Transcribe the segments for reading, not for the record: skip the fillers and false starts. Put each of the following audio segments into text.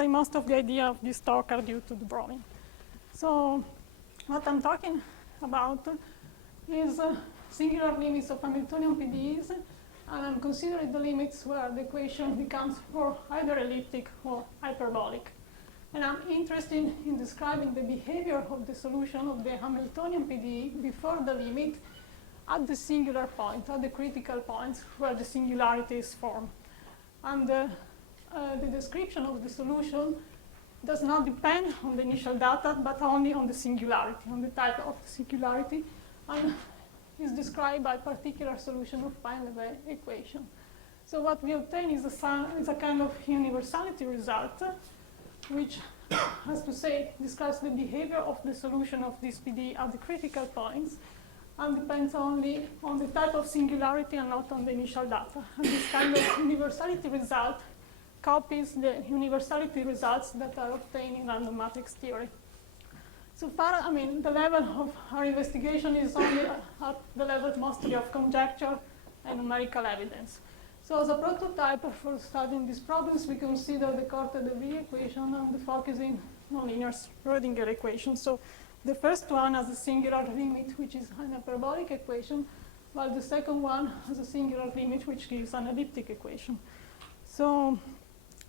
say most of the idea of this talk are due to the drawing. So what I'm talking about is singular limits of Hamiltonian PDEs, and I'm considering the limits where the equation becomes either elliptic or hyperbolic. And I'm interested in describing the behavior of the solution of the Hamiltonian PDE before the limit at the singular point, at the critical points where the singularity is formed. And the description of the solution does not depend on the initial data, but only on the singularity, on the type of the singularity, and is described by a particular solution of Paine-Levé equation. So what we obtain is a kind of universality result, which, as to say, describes the behavior of the solution of this PDE at the critical points, and depends only on the type of singularity and not on the initial data. And this kind of universality result copies the universality results that are obtained in random matrix theory. So far, I mean, the level of our investigation is only at the level mostly of conjecture and numerical evidence. So as a prototype for studying these problems, we consider the KdV equation and the focusing nonlinear Schrödinger equation. So the first one has a singular limit, which is an hyperbolic equation, while the second one has a singular limit, which gives an elliptic equation. So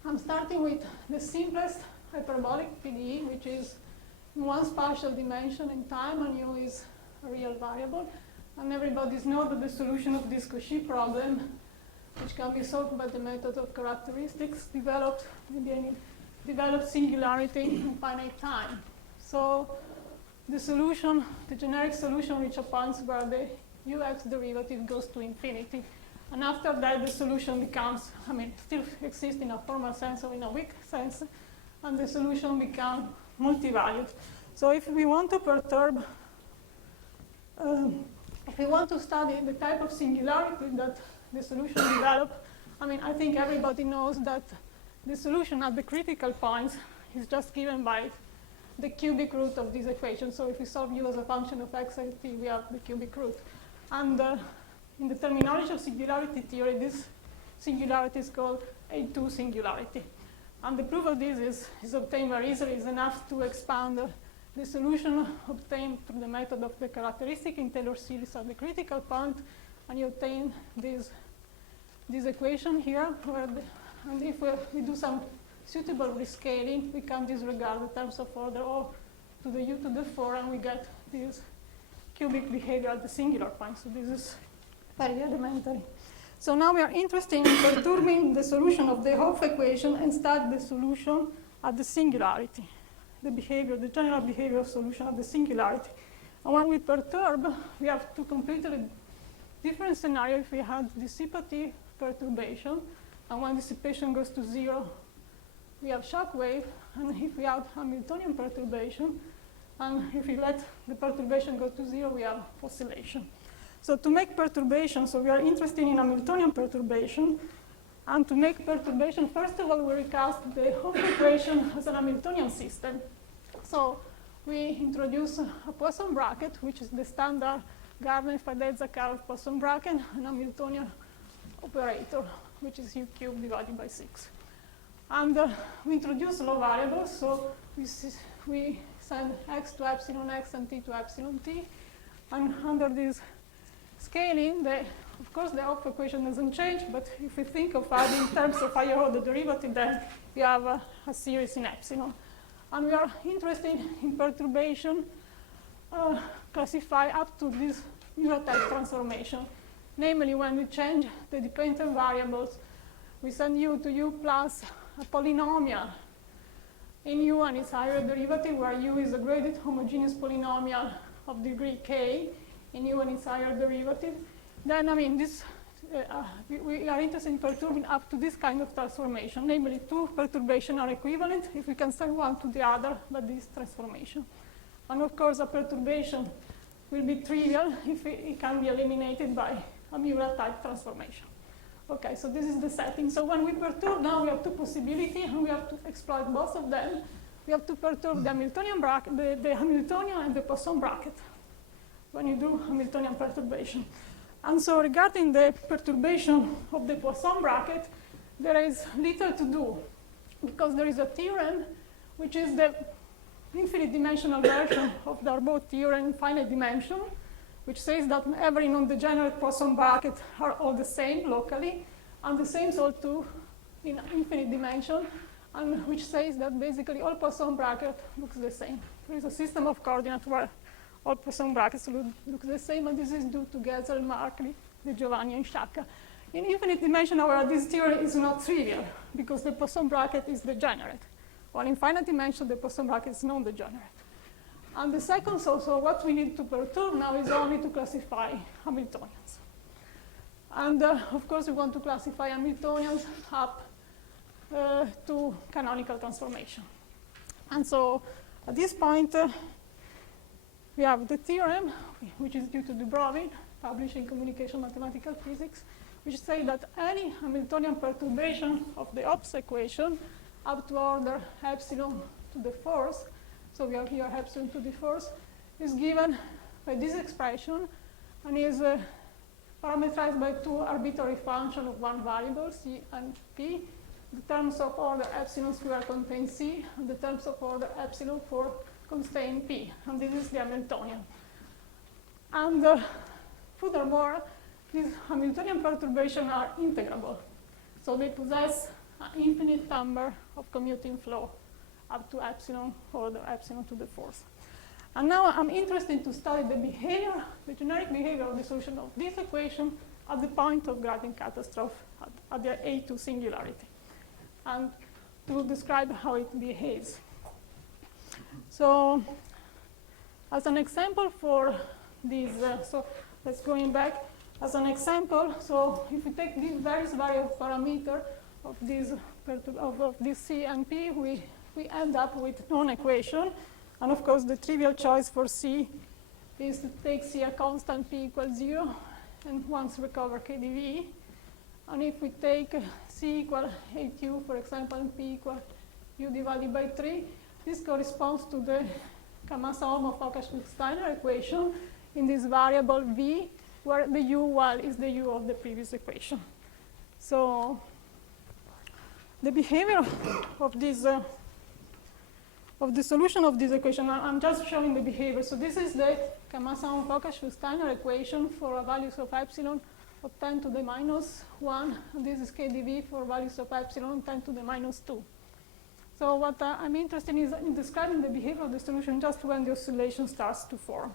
I'm starting with the simplest hyperbolic PDE, which is in one spatial dimension in time, and u is a real variable. And everybody knows that the solution of this Cauchy problem, which can be solved by the method of characteristics, developed singularity in finite time. So the solution, the generic solution, reaches points where the ux derivative goes to infinity. And after that, the solution becomes, I mean, still exists in a formal sense or in a weak sense, and the solution becomes multivalued. So if we want to perturb, if we want to study the type of singularity that the solution develops, I mean, I think everybody knows that the solution at the critical points is just given by the cubic root of this equation. So if we solve u as a function of x and t, we have the cubic root. And in the terminology of singularity theory, this singularity is called A2 singularity. And the proof of this is obtained very easily. It's enough to expand the solution obtained through the method of the characteristic in Taylor series at the critical point, and you obtain this equation here, and if we do some suitable rescaling, we can disregard the terms of order O to the u to the 4, and we get this cubic behavior at the singular point. So this is very elementary. So now we are interested in perturbing the solution of the Hopf equation and study the solution at the singularity, the general behavior of solution at the singularity. And when we perturb, we have two completely different scenarios. If we had dissipative perturbation, and when dissipation goes to 0, we have shock wave. And if we have Hamiltonian perturbation, and if we let the perturbation go to 0, we have oscillation. So to make perturbation, so we are interested in Hamiltonian perturbation. And to make perturbation, first of all, we recast the Hopf equation as an Hamiltonian system. So we introduce a Poisson bracket, which is the standard Gardner-Faddeev-Zakharov Poisson bracket, and Hamiltonian operator, which is u cubed divided by 6. And we introduce low variables, so we send x to epsilon x and t to epsilon t. And under this scaling, of course, the Hopf equation doesn't change, but if we think of adding terms of higher order derivative, then we have a series in epsilon. And we are interested in perturbation classified up to this Murat-type transformation. Namely, when we change the dependent variables, we send u to u plus a polynomial in u and its higher derivative, where u is a graded homogeneous polynomial of degree k in u and its higher derivative. Then, I mean, we are interested in perturbing up to this kind of transformation. Namely, two perturbations are equivalent if we can send one to the other by this transformation. And of course, a perturbation will be trivial if it can be eliminated by a Murat-type transformation. Okay, so this is the setting. So when we perturb, now we have two possibilities, and we have to exploit both of them. We have to perturb the Hamiltonian bracket, the Hamiltonian and the Poisson bracket, when you do Hamiltonian perturbation. And so regarding the perturbation of the Poisson bracket, there is little to do. because there is a theorem which is the infinite dimensional version of the Darboux theorem in finite dimension, which says that every non-degenerate Poisson bracket are all the same locally, and the same is all true in infinite dimension, and which says that basically all Poisson bracket looks the same. There is a system of coordinates where all Poisson brackets look the same, and this is due to Gesell, Markley, De Giovanni, and Sciacca. In infinite dimension, however, this theory is not trivial, because the Poisson bracket is degenerate, while in finite dimension, the Poisson bracket is non-degenerate. And the second, so what we need to perturb now is only to classify Hamiltonians. And of course, we want to classify Hamiltonians up to canonical transformation. And so at this point, we have the theorem, which is due to Dubrovin, published in Communication Mathematical Physics, which says that any Hamiltonian perturbation of the Hopf equation up to order epsilon to the fourth, so we have here epsilon to the fourth, is given by this expression and is parameterized by two arbitrary functions of one variable, C and P. The terms of order epsilon square contain C, and the terms of order epsilon 4 contain P, and this is the Hamiltonian. And furthermore, these Hamiltonian perturbations are integrable, so they possess an infinite number of commuting flow up to epsilon order epsilon to the fourth. And now I'm interested to study the behavior, the generic behavior of the solution of this equation at the point of gradient catastrophe at the A2 singularity, and to describe how it behaves. So as an example for these, so let's going back. As an example, so if we take these various parameters of these of this C and P, we end up with known equation. And of course, the trivial choice for C is to take C a constant P equals 0, and once recover KdV. And if we take C equal AQ, for example, and P equal U divided by 3, this corresponds to the Kamasa-Holm-Fokker-Steiner equation in this variable V, where the U is the U of the previous equation. So the behavior of this of the solution of this equation, I'm just showing the behavior. So this is the Kamasa-Holm-Fokker-Steiner equation for values of epsilon of 10 to the minus 1, and this is KdV for values of epsilon 10 to the minus 2. So what I'm interested in is in describing the behavior of the solution just when the oscillation starts to form.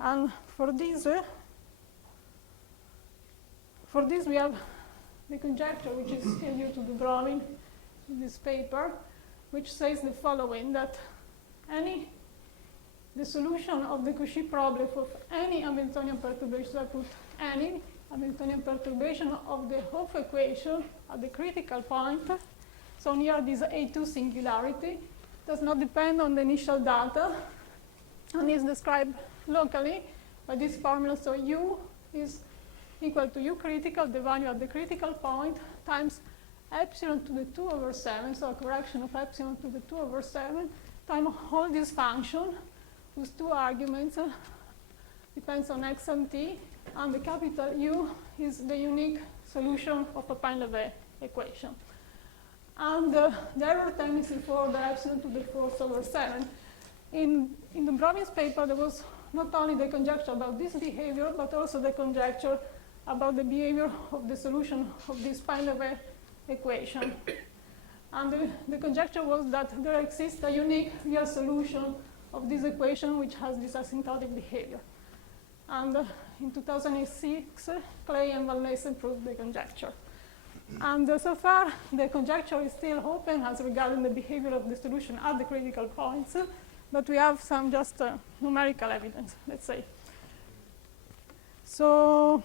And for this we have the conjecture, which is still due to Dubrovin in this paper, which says the following, that the solution of the Cauchy problem of any Hamiltonian perturbation, I put any Hamiltonian perturbation of the Hopf equation at the critical point, so near this A2 singularity, does not depend on the initial data, and is described locally by this formula. So U is equal to U critical, the value at the critical point, times epsilon to the 2 over 7, so a correction of epsilon to the 2 over 7, times all this function with two arguments, depends on x and t, and the capital U is the unique solution of a Pain-Levé equation. And the error term is for the epsilon to the 4th over 7. In Dubrovin's paper, there was not only the conjecture about this behavior, but also the conjecture about the behavior of the solution of this Pain-Levé equation. And the conjecture was that there exists a unique real solution of this equation which has this asymptotic behavior. And in 2006, Clay and Van Leysen proved the conjecture. And so far, the conjecture is still open as regarding the behavior of the solution at the critical points, but we have some just numerical evidence, let's say. So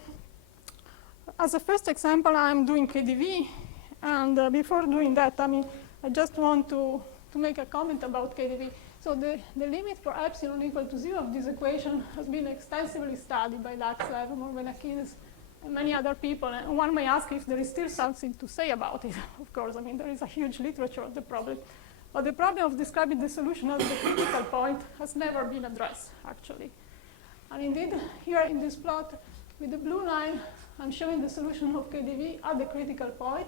as a first example, I'm doing KdV, and before doing that, I just want to make a comment about KdV. So the limit for epsilon equal to 0 of this equation has been extensively studied by Laxlev, Morvenakidis, and many other people. And one may ask if there is still something to say about it. Of course, there is a huge literature of the problem. But the problem of describing the solution at the critical point has never been addressed, actually. And indeed, here in this plot, with the blue line, I'm showing the solution of KdV at the critical point.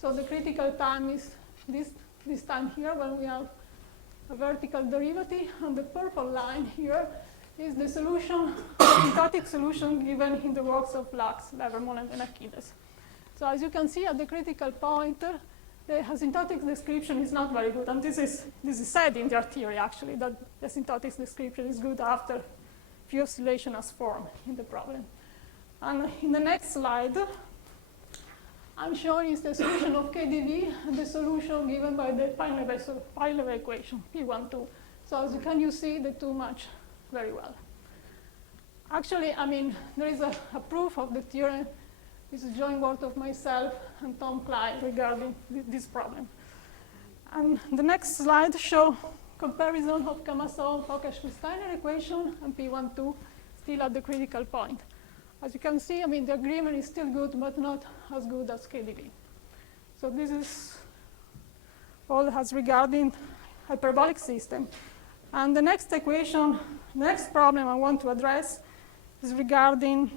So the critical time is this time here when we have a vertical derivative, and the purple line here is the solution, asymptotic solution given in the works of Lux, Levermore, and Benakides. So as you can see at the critical point, the asymptotic description is not very good, and this is said in their theory actually, that the asymptotic description is good after few oscillation has formed in the problem. And in the next slide, I'm showing is the solution of KdV and the solution given by the pi-level equation, P12. So as you see the two match very well. Actually, I mean, there is a proof of the theorem. This is joint work of myself and Tom Klein regarding this problem. And the next slide shows comparison of Kamasov-Hockensteiner equation and P12 still at the critical point. As you can see, I mean, the agreement is still good, but not as good as KdV. So this is all as regarding hyperbolic system. And the next equation, next problem I want to address is regarding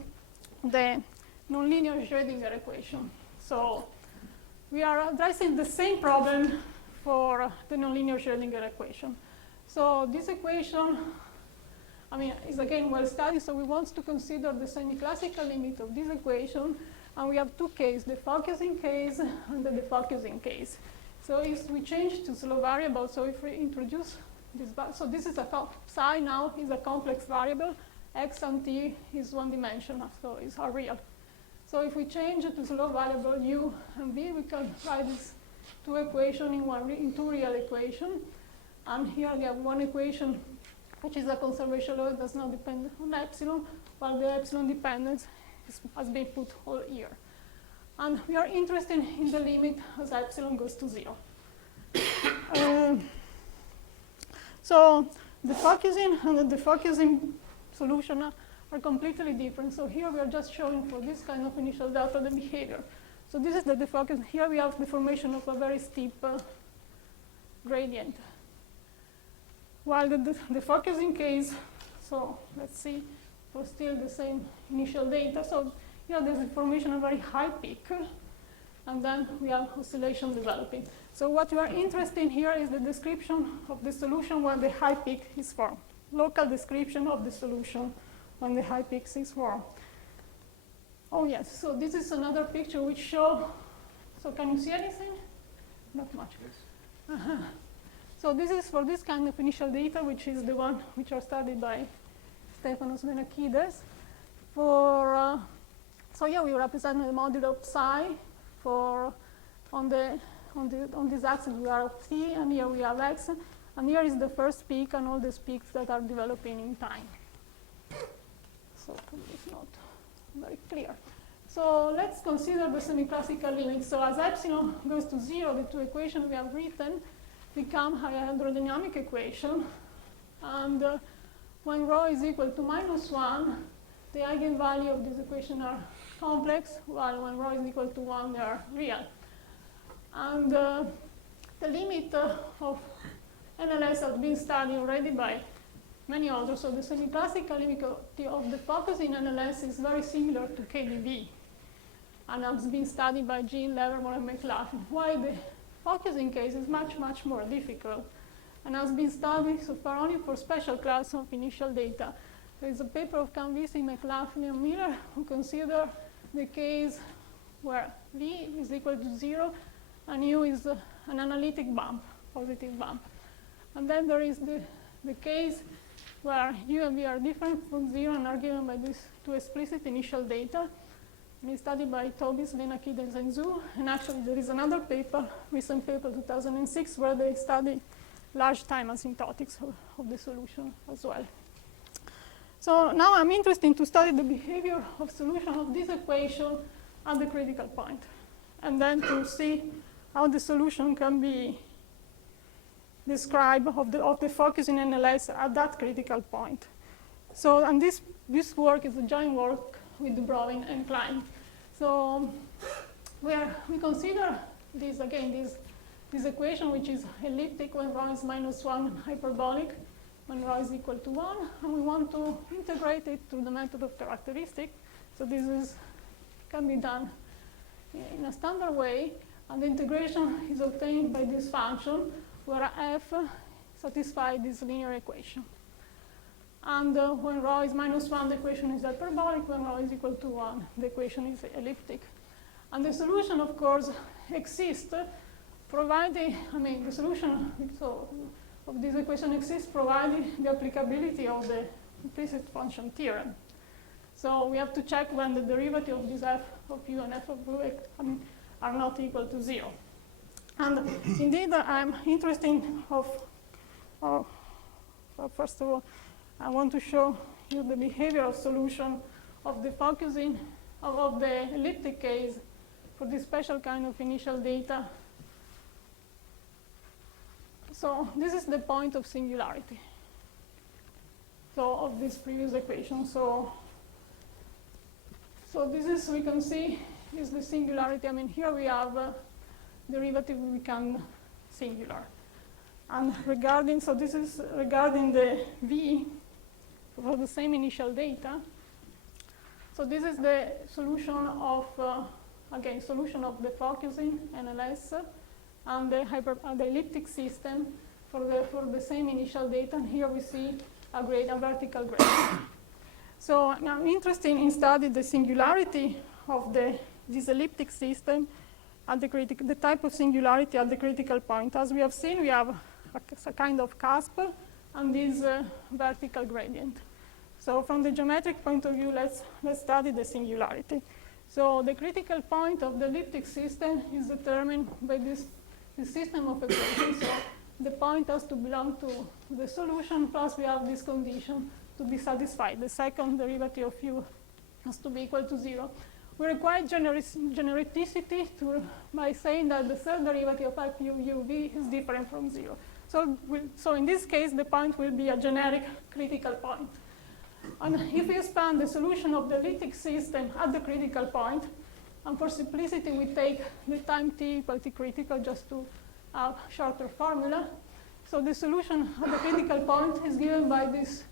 the nonlinear Schrödinger equation. So we are addressing the same problem for the nonlinear Schrödinger equation. So this equation, I mean, is again well studied, so we want to consider the semiclassical limit of this equation, and we have two cases, the focusing case and the defocusing case. So if we change to slow variable, so if we introduce this, so this is psi now is a complex variable, x and t is one-dimensional, so it's are real. So if we change it to slow variable u and v, we can write these two equations in two real equations. And here we have one equation which is a conservation law that does not depend on epsilon, while the epsilon dependence has been put all here. And we are interested in the limit as epsilon goes to 0. So the focusing and the defocusing solution are completely different. So here we are just showing for this kind of initial data the behavior. So this is the defocus. Here we have the formation of a very steep gradient. While the focusing case, so let's see, for still the same initial data. So here there's a formation of a very high peak, and then we have oscillation developing. So what we are interested in here is the description of the solution when the high peak is formed. Local description of the solution when the high peak is formed. Oh yes, so this is another picture which shows, so can you see anything? Not much. Yes. So this is for this kind of initial data, which is the one which are studied by Stefanos Benakides. For, so yeah, we represent the module of psi for on this axis we are t, and here we have x, and here is the first peak and all these peaks that are developing in time. So it's not very clear. So let's consider the semiclassical limit. So as epsilon goes to 0, the two equations we have written become a hydrodynamic equation. And when rho is equal to -1, the eigenvalue of this equation are complex, while when rho is equal to 1, they are real. And the limit of NLS has been studied already by many others. So the semiclassical limit of the focus in NLS is very similar to KdV, and has been studied by Jean, Levermore, and McLaughlin. Why the focusing case is much, much more difficult, and has been studied so far only for special class of initial data. There is a paper of Canvisi, McLaughlin, and Miller who consider the case where V is equal to 0 and U is an analytic bump, positive bump. And then there is the case where U and V are different from 0 and are given by these two explicit initial data. And it's studied by Tobis, Benakides, and Zhu. And actually, there is another paper, recent paper, 2006, where they study large time asymptotics of the solution as well. So now I'm interested to study the behavior of solution of this equation at the critical point, and then to see how the solution can be described of the focus in NLS at that critical point. So, and this work is a joint work with Dubrovin and Klein. So we consider this, again, this equation, which is elliptic when rho is -1 and hyperbolic when rho is equal to 1, and we want to integrate it through the method of characteristic. So this can be done in a standard way, And the integration is obtained by this function, where f satisfies this linear equation. And when rho is -1, the equation is hyperbolic. When rho is equal to 1, the equation is elliptic. And the solution, of course, exists, provided, the solution of this equation exists provided the applicability of the implicit function theorem. So we have to check when the derivative of this f of u and f of u are not equal to 0. And indeed, I'm interested first of all, I want to show you the behavioral solution of the focusing of the elliptic case for this special kind of initial data. So this is the point of singularity. So of this previous equation. So this is, we can see, is the singularity. Here we have derivative become singular. And regarding, so this is regarding the V for the same initial data. So this is the solution of, again, solution of the focusing NLS and the elliptic system for the same initial data. And here we see a vertical gradient. So I'm interested in studying the singularity of this elliptic system at the type of singularity at the critical point. As we have seen, we have a kind of cusp and this vertical gradient. So from the geometric point of view, let's study the singularity. So the critical point of the elliptic system is determined by this system of equations. So the point has to belong to the solution, plus we have this condition to be satisfied. The second derivative of u has to be equal to 0. We require genericity by saying that the third derivative of f u u v is different from 0. So in this case, the point will be a generic critical point. And if we expand the solution of the elliptic system at the critical point, and for simplicity, we take the time t equal to critical just to have shorter formula. So the solution at the critical point is given by these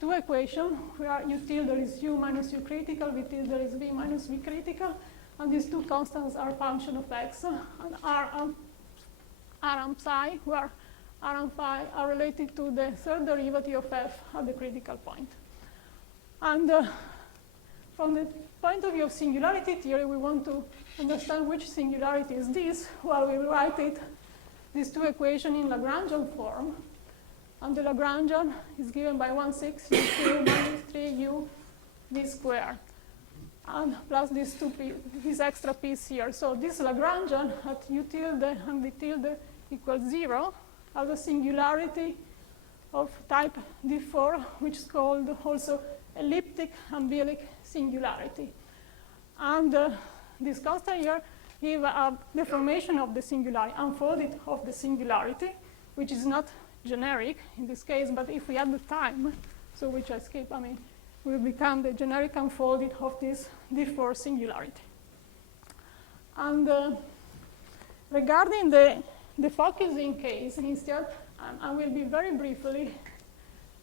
two equations, where u tilde is u minus u critical, v tilde is v minus v critical, and these two constants are function of x, and r and psi, where r and phi are related to the third derivative of f at the critical point. And from the point of view of singularity theory, we want to understand which singularity is this. Well, we write these two equations in Lagrangian form. And the Lagrangian is given by 1/6 u2 minus 3u v squared, and plus this extra piece here. So this Lagrangian at u tilde and v tilde equals 0 has a singularity of type D4, which is called also elliptic umbilic singularity. And this constant here gives a deformation of the singularity, unfolded of the singularity, which is not generic in this case, but if we add the time, so which I skip, will become the generic unfolded of this D4 singularity. And regarding the focusing case, instead, I will be very briefly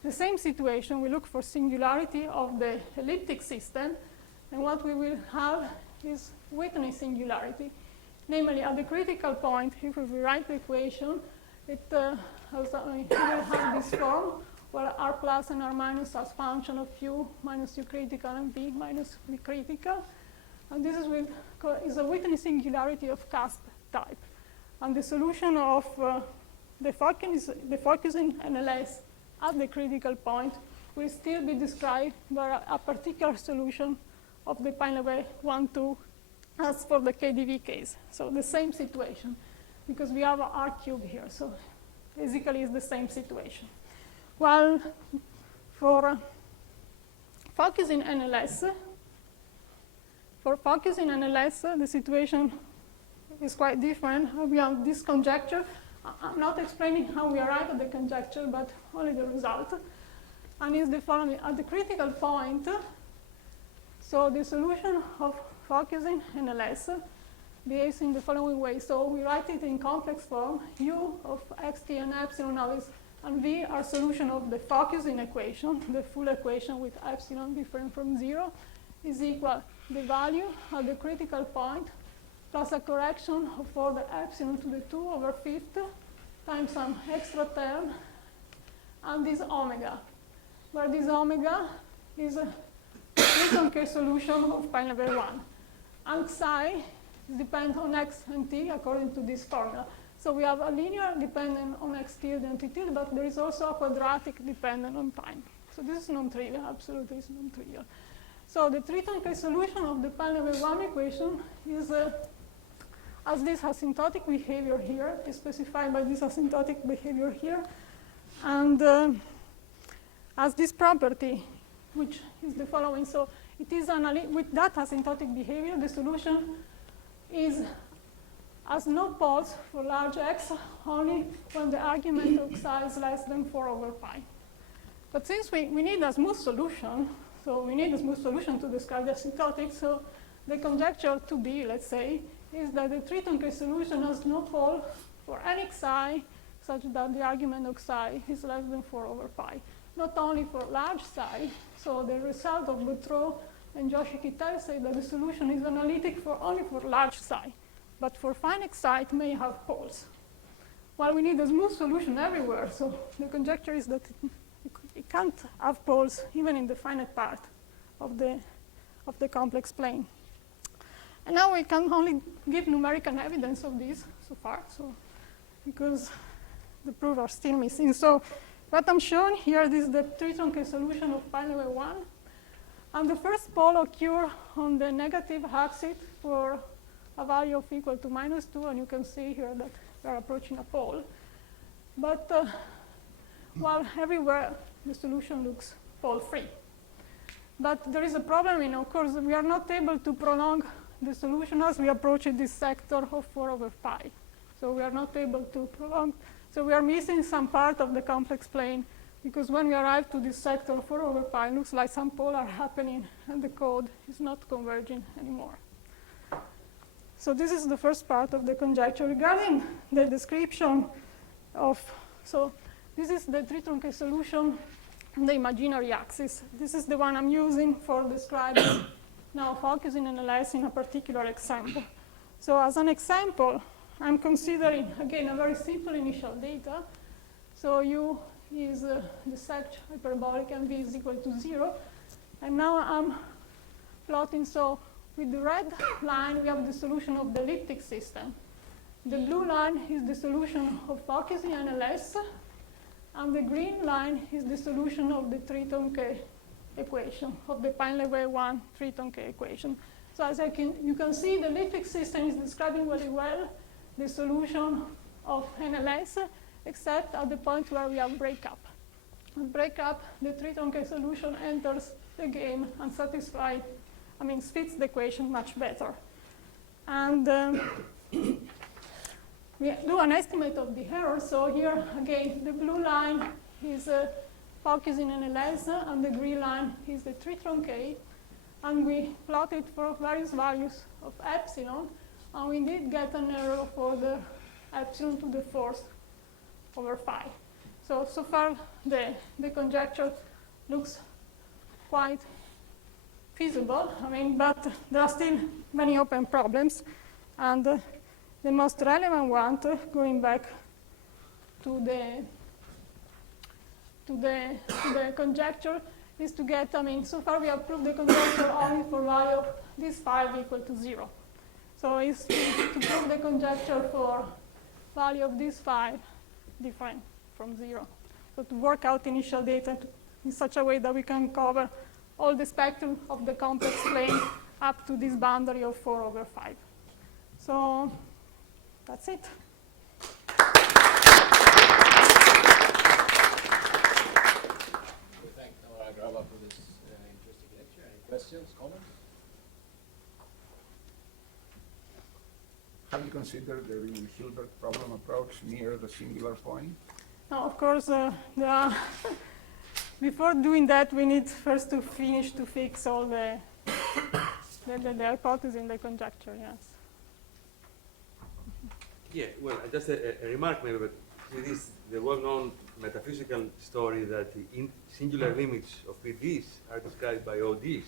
the same situation. We look for singularity of the elliptic system, and what we will have is Whitney singularity. Namely, at the critical point, if we rewrite the equation, it will have this form, where r plus and r minus as function of u minus u critical and v minus v critical. And this is a Whitney singularity of cusp type. And the solution of the focusing NLS at the critical point will still be described by a particular solution of the Painlevé 1-2 as for the KdV case. So the same situation, because we have r cubed here. So basically it's the same situation. While for focusing NLS, the situation is quite different. We have this conjecture. I'm not explaining how we arrive at the conjecture, but only the result. And it's the following. At the critical point, so the solution of focusing NLS behaves in the following way. So we write it in complex form. U of xt and epsilon always, and v are solution of the focusing equation, the full equation with epsilon different from 0, is equal the value at the critical point plus a correction for the epsilon to the 2/5 times some extra term, and this omega, where this omega is a Triton-K solution of pi level 1. And psi depends on x and t according to this formula. So we have a linear dependent on x tilde and t tilde, but there is also a quadratic dependent on time. So this is non-trivial, absolutely is non-trivial. So the Triton-K solution of the pi level 1 equation is as this asymptotic behavior here, is specified by this asymptotic behavior here, and as this property, which is the following. So it is with that asymptotic behavior, the solution has no poles for large x only when the argument of psi is less than 4/pi. But since we need a smooth solution, so we need a smooth solution to describe the asymptotic, so the conjecture to be, let's say, is that the Triton-K solution has no pole for any psi such that the argument of psi is less than 4/pi. Not only for large psi, so the result of Boutreau and Joshi-Kittel say that the solution is analytic only for large psi, but for finite psi it may have poles. Well, we need a smooth solution everywhere, so the conjecture is that it can't have poles even in the finite part of the complex plane. And now we can only give numerical evidence of this so far, so because the proofs are still missing. So what I'm showing here, this is the Triton-K solution of pi level 1. And the first pole occurs on the negative axis for a value of equal to -2, and you can see here that we are approaching a pole. But while everywhere the solution looks pole-free. But there is a problem, of course, we are not able to prolong the solution as we approach this sector of 4/pi. So we are not able to prolong. So we are missing some part of the complex plane, because when we arrive to this sector of 4/pi, it looks like some poles are happening and the code is not converging anymore. So this is the first part of the conjecture. Regarding the description of, so this is the Triton-K solution on the imaginary axis. This is the one I'm using for describing now focusing NLS in a particular example. So as an example, I'm considering, again, a very simple initial data. So U is the set hyperbolic and V is equal to 0. And now I'm plotting, so with the red line, we have the solution of the elliptic system. The blue line is the solution of focusing NLS, and the green line is the solution of the Triton-K equation, of the pi level 1 Triton-K equation. So as you can see, the elliptic system is describing very well the solution of NLS, except at the point where we have breakup. At breakup, the Triton-K solution enters the game and fits the equation much better. And we do an estimate of the error. So here, again, the blue line is focusing NLS, and the green line is the Triton-K. And we plot it for various values of epsilon. And we did get an error for the epsilon to the 4/5. So far, the conjecture looks quite feasible. But there are still many open problems. And the most relevant one, going back to the conjecture, is to get, so far we have proved the conjecture only for value of this 5 equal to 0. So it's to prove the conjecture for value of this 5 different from 0. So to work out initial data in such a way that we can cover all the spectrum of the complex plane up to this boundary of 4/5. So that's it. We thank Tamara Grava for this interesting lecture. Any questions, comments? Have you considered the Hilbert problem approach near the singular point? Now, of course, before doing that, we need first to fix all the hypothesis in the conjecture, yes. Yeah, well, just a remark maybe, but it is the well-known metaphysical story that the singular limits of PDs are described by ODs.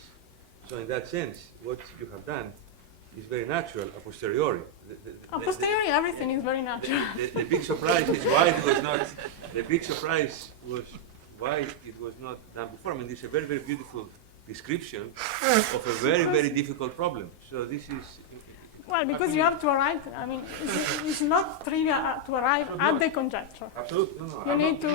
So in that sense, what you have done is very natural a posteriori. A posteriori, everything is very natural. The big surprise is why it was not. The big surprise was why it was not done before. I mean, this is a very, very beautiful description of a very, very difficult problem. So this is. Well, because you have to arrive, I mean, it's not trivial to arrive at the conjecture. Absolutely, no. You need to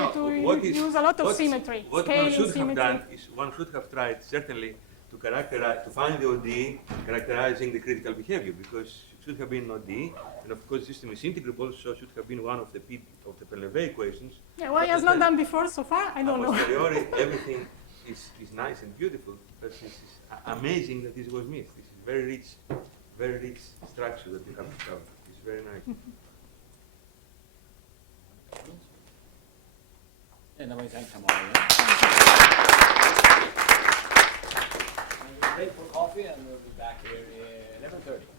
use a lot of symmetry, What scale one should symmetry. have done is one should have tried certainly to characterize, to find the ODE characterizing the critical behavior, because it should have been ODE, and of course the system is integrable, so it should have been one of the Perlevet equations. Yeah, why has not done before so far? I don't know. A posteriori, everything is nice and beautiful, but this is amazing that this was missed. This is very rich structure that you have discovered. It's very nice. And then we thank Tamara. We'll break for coffee and we'll be back here at 11:30.